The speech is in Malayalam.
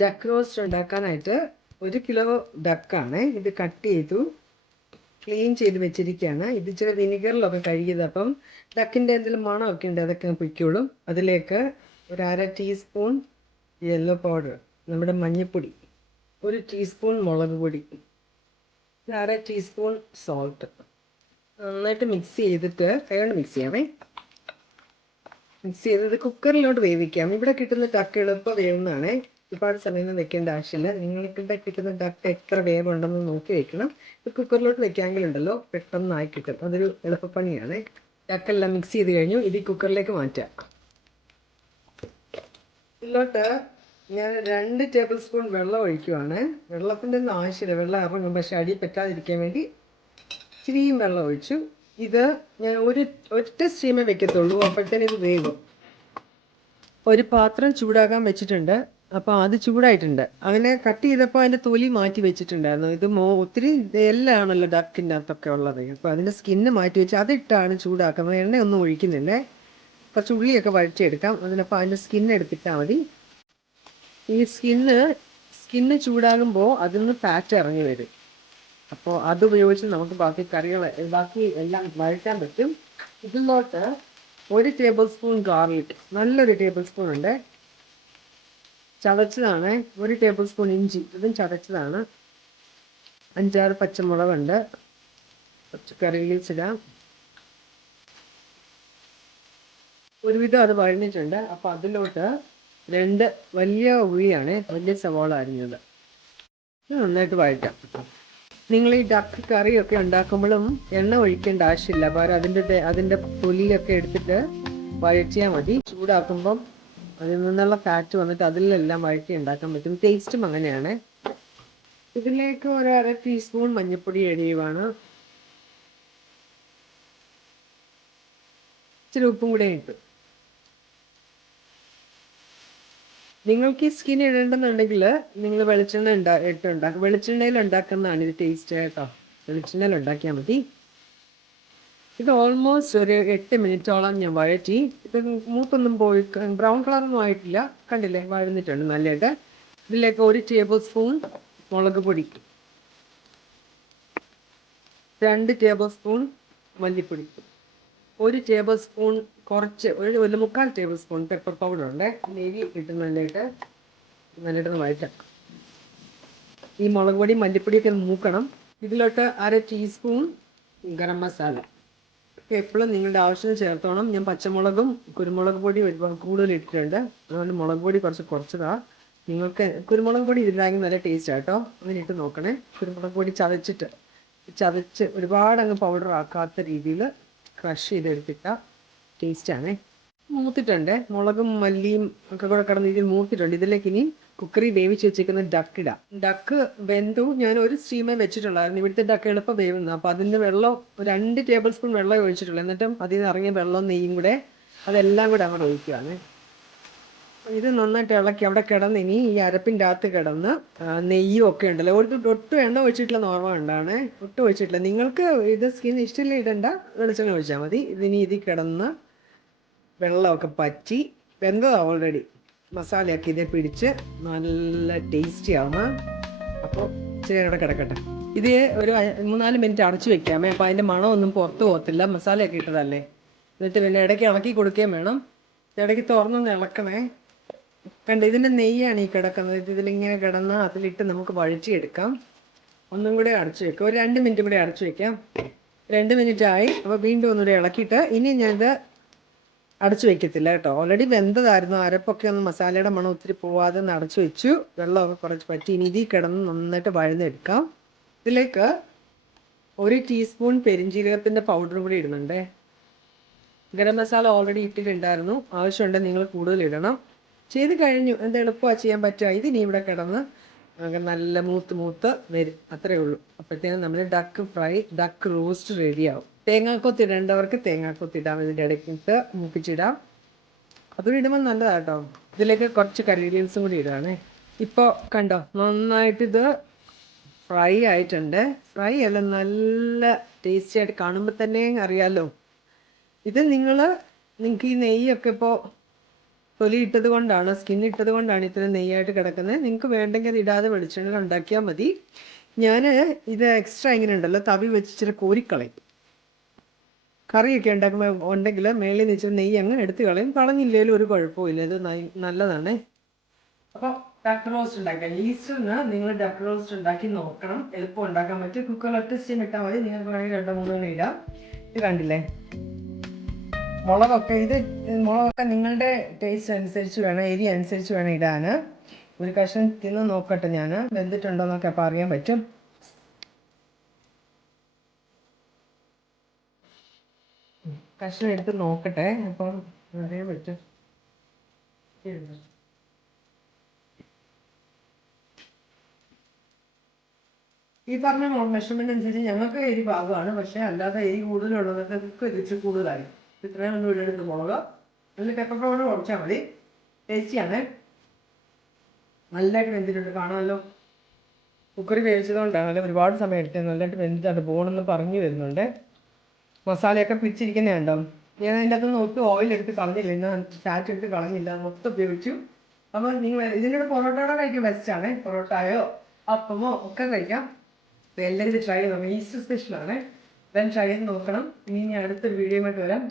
ഡക്ക് റോസ്റ്റ് ഉണ്ടാക്കാനായിട്ട് 1 കിലോ ഡക്കാണ് ഇത് കട്ട് ചെയ്തു ക്ലീൻ ചെയ്ത് വെച്ചിരിക്കുകയാണ്. ഇത് ഇച്ചിരി വിനിഗറിലൊക്കെ കഴുകിയത്. അപ്പം ഡക്കിൻ്റെ എന്തെങ്കിലും മണമൊക്കെ ഉണ്ട്, അതൊക്കെ പൊയ്ക്കോളും. അതിലേക്ക് ഒരു 1/2 ടീസ്പൂൺ യെല്ലോ പൗഡർ, നമ്മുടെ മഞ്ഞൾപ്പൊടി, 1 ടീസ്പൂൺ മുളക് പൊടി, 1/2 ടീസ്പൂൺ സോൾട്ട്. നന്നായിട്ട് മിക്സ് ചെയ്തിട്ട് കൈകൊണ്ട് മിക്സ് ചെയ്യാമേ. മിക്സ് ചെയ്തത് കുക്കറിലോട്ട് വേവിക്കാം. ഇവിടെ കിട്ടുന്ന ഡക്ക് എളുപ്പം വേവുന്നതാണ്. ഒരുപാട് സമയം വെക്കേണ്ട ആവശ്യമില്ല. നിങ്ങൾക്കിവിടെ കിട്ടുന്ന ഡക്ക് എത്ര വേവുണ്ടെന്ന് നോക്കി വെക്കണം. ഇത് കുക്കറിലോട്ട് വെക്കാമെങ്കിലുണ്ടല്ലോ പെട്ടെന്നായി കിട്ടും. അതൊരു എളുപ്പപ്പണിയാണ്. ഡക്കെല്ലാം മിക്സ് ചെയ്ത് കഴിഞ്ഞു. ഇത് കുക്കറിലേക്ക് മാറ്റാം. ഇതിലോട്ട് ഞാൻ 2 ടേബിൾ സ്പൂൺ വെള്ളം ഒഴിക്കുവാണ്. വെള്ളത്തിൻ്റെ ഒന്നും ആവശ്യമില്ല, വെള്ളം ഇറങ്ങും. പക്ഷെ അടി പറ്റാതിരിക്കാൻ വേണ്ടി ഇച്ചിരിയും വെള്ളം ഒഴിച്ചു. ഇത് ഞാൻ ഒറ്റ സ്റ്റീമേ വെക്കത്തുള്ളൂ, അപ്പോഴത്തേനും ഇത് വേവും. ഒരു പാത്രം ചൂടാക്കാൻ വെച്ചിട്ടുണ്ട്. അപ്പോൾ അത് ചൂടായിട്ടുണ്ട്. അങ്ങനെ കട്ട് ചെയ്തപ്പോൾ അതിൻ്റെ തൊലി മാറ്റി വെച്ചിട്ടുണ്ടായിരുന്നു. ഇത് ഒത്തിരി എല്ലാണല്ലോ ഡക്കിൻ്റെ അകത്തൊക്കെ ഉള്ളത്. അപ്പോൾ അതിൻ്റെ സ്കിന്ന് മാറ്റി വെച്ച് അതിട്ടാണ് ചൂടാക്കുന്നത്. എണ്ണയൊന്നും ഒഴിക്കുന്നില്ലേ. കുറച്ച് ഉള്ളിയൊക്കെ വഴറ്റിയെടുക്കാം. അതിനപ്പോൾ അതിൻ്റെ സ്കിന്ന് എടുത്തിട്ടാൽ മതി. ഈ സ്കിന്ന് ചൂടാകുമ്പോൾ അതിൽ നിന്ന് ഫാറ്റ് ഇറങ്ങി വരും. അപ്പോൾ അതുപയോഗിച്ച് നമുക്ക് ബാക്കി എല്ലാം വഴറ്റാൻ പറ്റും. ഇതിലോട്ട് 1 ടേബിൾ സ്പൂൺ ഗാർലിക്, നല്ലൊരു ടേബിൾ സ്പൂൺ ഉണ്ട്, ചതച്ചതാണ്. 1 ടേബിൾ സ്പൂൺ ഇഞ്ചി, ഇതും ചതച്ചതാണ്. 5-6 പച്ചമുളകുണ്ട്, കുറച്ച് കറിവേപ്പില ഇടാം. ഒരുവിധം അത് വഴഞ്ഞിട്ടുണ്ട്. അപ്പോൾ അതിലോട്ട് 2 വലിയ ഉള്ളിയാണ്, വലിയ സവാള അരിഞ്ഞത്. ഇത് നന്നായിട്ട് വഴറ്റാം. നിങ്ങൾ ഈ ഡക്ക് കറിയൊക്കെ ഉണ്ടാക്കുമ്പോഴും എണ്ണ ഒഴിക്കേണ്ട ആവശ്യമില്ല. പകരം അതിൻ്റെ തൊലിയൊക്കെ എടുത്തിട്ട് വഴറ്റിയാൽ മതി. ചൂടാക്കുമ്പം അതിൽ നിന്നുള്ള ഫാറ്റ് വന്നിട്ട് അതിലെല്ലാം വഴറ്റി ഉണ്ടാക്കാൻ പറ്റും. ടേസ്റ്റും അങ്ങനെയാണ്. ഇതിലേക്ക് 1/2 ടീസ്പൂൺ മഞ്ഞൾപ്പൊടി എരിയുവാണ്. ഇച്ചിരി ഉപ്പും കൂടെ ഇട്ടു. നിങ്ങൾക്ക് ഈ സ്കിൻ ഇടേണ്ടെന്നുണ്ടെങ്കിൽ നിങ്ങൾ വെളിച്ചെണ്ണ ഇട്ടുണ്ടാക്കും. വെളിച്ചെണ്ണയിൽ ഉണ്ടാക്കുന്നതാണ് ഇത് ടേസ്റ്റ് കേട്ടോ. വെളിച്ചെണ്ണയിൽ ഉണ്ടാക്കിയാൽ മതി. ഇത് ഓൾമോസ്റ്റ് ഒരു 8 മിനിറ്റോളം ഞാൻ വഴറ്റി. ഇത് മൂത്തൊന്നും പോയി ബ്രൗൺ കളറൊന്നും ആയിട്ടില്ല. കണ്ടില്ലേ, വഴന്നിട്ടുണ്ട് നല്ലതായിട്ട്. ഇതിലേക്ക് 1 ടേബിൾ സ്പൂൺ മുളക് പൊടി, 2 ടേബിൾ സ്പൂൺ മല്ലിപ്പൊടി, 1 ടേബിൾ സ്പൂൺ ഒരു 1/4 ടേബിൾ സ്പൂൺ പെപ്പർ പൗഡർ ഉണ്ട്. നെയ്യ് ഇട്ട് നല്ലതായിട്ട് വഴറ്റാം. ഈ മുളക് പൊടി മല്ലിപ്പൊടിയൊക്കെ മൂക്കണം. ഇതിലോട്ട് 1/2 ടീസ്പൂൺ ഗരം മസാല. എപ്പോഴും നിങ്ങളുടെ ആവശ്യത്തിന് ചേർത്തോണം. ഞാൻ പച്ചമുളകും കുരുമുളക് പൊടി ഒരുപാട് കൂടുതൽ ഇട്ടിട്ടുണ്ട്. അതുകൊണ്ട് മുളക് പൊടി കുറച്ചതാ. നിങ്ങൾക്ക് കുരുമുളക് പൊടി ഇതിലാണെങ്കിൽ നല്ല ടേസ്റ്റ് ആട്ടോ. അങ്ങനെ ഇട്ട് നോക്കണേ. കുരുമുളക് പൊടി ചതച്ച് ഒരുപാട് അങ്ങ് പൗഡർ ആക്കാത്ത രീതിയിൽ ക്രഷ് ചെയ്തെടുത്തിട്ട ടേസ്റ്റാണേ. മൂത്തിട്ടുണ്ട്. മുളകും മല്ലിയും ഒക്കെ കൂടെ കിടന്ന് ഇതിൽ മൂത്തിട്ടുണ്ട്. ഇതിലേക്ക് ഇനി കുക്കറി വേവിച്ച് വെച്ചിരിക്കുന്ന ഡക്ക് ഇടാം. ഡക്ക് വെന്തു. ഞാൻ ഒരു സ്റ്റീമേ വെച്ചിട്ടുള്ളായിരുന്നു. ഇവിടുത്തെ ഡക്ക് എളുപ്പം വേവുന്നു. അപ്പോൾ അതിൻ്റെ വെള്ളം 2 ടേബിൾ സ്പൂൺ വെള്ളം ഒഴിച്ചിട്ടുള്ളൂ. എന്നിട്ടും അതിൽ നിന്ന് ഇറങ്ങിയ വെള്ളം നെയ്യും കൂടെ അതെല്ലാം കൂടെ അങ്ങോട്ട് ഒഴിക്കുകയാണ്. ഇത് നന്നായിട്ട് ഇളക്കി അവിടെ കിടന്ന് ഇനി ഈ അരപ്പിൻ്റെ അകത്ത് കിടന്ന് നെയ്യും ഒക്കെ ഉണ്ടല്ലോ. ഒട്ടും എണ്ണ ഒഴിച്ചിട്ടുള്ള നോർമൽ ഉണ്ടാണ്. ഒട്ടും ഒഴിച്ചിട്ടില്ല. നിങ്ങൾക്ക് ഇത് സ്കിൻ ഇഷ്ടമില്ല ഇടണ്ട, വെളിച്ചെണ്ണ ഒഴിച്ചാൽ മതി. ഇതിൽ കിടന്ന് വെള്ളമൊക്കെ പറ്റി വെന്തതാണ് ഓൾറെഡി. മസാലയൊക്കെ ഇതേ പിടിച്ച് നല്ല ടേസ്റ്റി ആവുന്ന. അപ്പോൾ ഇച്ചിരി അവിടെ കിടക്കട്ടെ. ഇത് ഒരു 3-4 മിനിറ്റ് അടച്ചു വെക്കാമേ. അപ്പോൾ അതിൻ്റെ മണമൊന്നും പുറത്ത് പോകത്തില്ല, മസാലയൊക്കെ ഇട്ടതല്ലേ. എന്നിട്ട് പിന്നെ ഇടയ്ക്ക് ഇളക്കി കൊടുക്കുകയും വേണം. ഇടയ്ക്ക് തുറന്നൊന്ന് ഇളക്കണേ. കണ്ട, ഇതിൻ്റെ നെയ്യാണ് ഈ കിടക്കുന്നത്. ഇതിലിങ്ങനെ കിടന്ന് അതിലിട്ട് നമുക്ക് വഴറ്റിയെടുക്കാം. ഒന്നും കൂടെ അടച്ചു വെക്കാം. ഒരു 2 മിനിറ്റ് കൂടെ അടച്ചു വെക്കാം. 2 മിനിറ്റ് ആയി. അപ്പോൾ വീണ്ടും ഒന്നുകൂടെ ഇളക്കിയിട്ട് ഇനി ഞാനിത് അടച്ചു വയ്ക്കത്തില്ല കേട്ടോ. ഓൾറെഡി വെന്തതായിരുന്നു. അരപ്പൊക്കെ ഒന്ന് മസാലയുടെ മണം ഒത്തിരി പോവാതെ ഒന്ന് അടച്ചു വെച്ചു. വെള്ളമൊക്കെ കുറച്ച് പറ്റി. ഇനി ഇതിൽ കിടന്ന് നന്നായിട്ട് വഴന്നെടുക്കാം. ഇതിലേക്ക് 1 ടീസ്പൂൺ പെരിഞ്ജീരകത്തിൻ്റെ പൗഡർ കൂടി ഇടുന്നുണ്ട്. ഗരം മസാല ഓൾറെഡി ഇട്ടിട്ടുണ്ടായിരുന്നു. ആവശ്യമുണ്ടെങ്കിൽ നിങ്ങൾ കൂടുതൽ ഇടണം. ചെയ്ത് കഴിഞ്ഞു. എന്ത് എളുപ്പമാണ് ചെയ്യാൻ പറ്റുക. ഇതിനി ഇവിടെ കിടന്ന് നല്ല മൂത്ത് വരും. അത്രയേ ഉള്ളൂ. അപ്പോഴത്തേനും നമ്മൾ ഡക്ക് റോസ്റ്റ് റെഡിയാവും. തേങ്ങാക്കൊത്ത് ഇടേണ്ടവർക്ക് തേങ്ങാക്കൊത്ത് ഇടാം. ഇതിൻ്റെ ഇടയ്ക്കിട്ട് മൂപ്പിച്ചിടാം. അതും ഇടുമ്പോൾ നല്ലതാട്ടോ. ഇതിലേക്ക് കുറച്ച് കറി ലീവ്സും കൂടി ഇടുകയാണേ. ഇപ്പോൾ കണ്ടോ, നന്നായിട്ടിത് ഫ്രൈ ആയിട്ടുണ്ട്. ഫ്രൈ അല്ല, നല്ല ടേസ്റ്റി ആയിട്ട് കാണുമ്പോൾ തന്നെ അറിയാമല്ലോ. ഇത് നിങ്ങൾക്ക് ഈ നെയ്യൊക്കെ ഇപ്പോൾ തൊലി ഇട്ടത് കൊണ്ടാണ്, സ്കിൻ ഇട്ടത് കൊണ്ടാണ് ഇത്ര നെയ്യായിട്ട് കിടക്കുന്നത്. നിങ്ങൾക്ക് വേണ്ടെങ്കിൽ അത് ഇടാതെ വെളിച്ചെണ്ണ ഉണ്ടാക്കിയാൽ മതി. ഞാൻ ഇത് എക്സ്ട്രാ ഇങ്ങനെ ഉണ്ടല്ലോ തവി വെച്ച് ഇച്ചിരി കോരിക്കളയും. കറിയൊക്കെ ഉണ്ടാക്കുമ്പോൾ ഉണ്ടെങ്കിൽ മേളിൽ നിന്ന് ഇച്ചിരി നെയ്യ് അങ്ങ് എടുത്ത് കളയും. കളഞ്ഞില്ലേലും ഒരു കുഴപ്പമില്ല, ഇത് നല്ലതാണ്. അപ്പോൾ ഡക്ക് റോസ്റ്റ് ഉണ്ടാക്കാം. ഈസ്റ്ററിന് നിങ്ങൾ ഡക്ക് റോസ്റ്റ് ഉണ്ടാക്കി നോക്കണം. എളുപ്പം ഉണ്ടാക്കാൻ പറ്റും. കുക്കറിൽ ഒറ്റ സ്റ്റീം ഇട്ടാൽ മതി. നിങ്ങൾക്ക് വേണമെങ്കിൽ 2-3 മണി ഇടാം. ഇത് കണ്ടില്ലേ, മുളകൊക്കെ നിങ്ങളുടെ ടേസ്റ്റ് അനുസരിച്ച് വേണം, എരി അനുസരിച്ച് വേണം ഇടാൻ. ഒരു കഷ്ണം തിന്ന് നോക്കട്ടെ, ഞാൻ വെന്തിട്ടുണ്ടോയെന്നൊക്കെ അപ്പോൾ അറിയാൻ പറ്റും. കഷ്ണം എടുത്ത് നോക്കട്ടെ, അപ്പം അറിയാൻ പറ്റും. ഈ പറഞ്ഞ മെഷർമെന്റ് അനുസരിച്ച് ഞങ്ങൾക്ക് എരി പാകമാണ്. പക്ഷേ അല്ലാതെ എരി കൂടുതലുള്ളതൊക്കെ ഇച്ചിരി കൂടുതലായി. ഇത്രയും ഒന്നും ഇടരുത് മുളക്. അതിൽ പെപ്പർ പൗഡർ കുറച്ചാൽ മതി. ടേസ്റ്റിയാണ്. നല്ലതായിട്ട് വെന്തിട്ടുണ്ട്, കാണാമല്ലോ. കുക്കറിൽ വേവിച്ചതുകൊണ്ടാണ് നല്ല ഒരുപാട് സമയം എടുത്തത്. നല്ലതായിട്ട് വെന്തിട്ട് ബോണെന്ന് പറഞ്ഞു വരുന്നുണ്ട്. മസാലയൊക്കെ പിടിച്ചിരിക്കുന്നതുണ്ടോ? ഞാൻ അതിൻ്റെ അകത്തുനിന്ന് ഒട്ടും ഓയിൽ എടുത്ത് കളഞ്ഞില്ല, ഇന്ന് ഫാറ്റ് എടുത്ത് കളഞ്ഞില്ല, മൊത്തം ഉപയോഗിച്ചു. അപ്പോൾ നിങ്ങൾ ഇതിൻ്റെ കൂടെ പൊറോട്ടയുടെ കഴിക്കാൻ ബെസ്റ്റാണ്. പൊറോട്ടയോ അപ്പമോ ഒക്കെ കഴിക്കാം. അപ്പോൾ എല്ലാവരും ഇത് ട്രൈ ചെയ്ത് നോക്കണം. ഈസ്റ്റർ സ്പെഷ്യലാണ്. then ട്രൈ ചെയ്ത് നോക്കണം. ഇനി ഞാൻ അടുത്തൊരു വീഡിയോയുമായിട്ട് വരാം.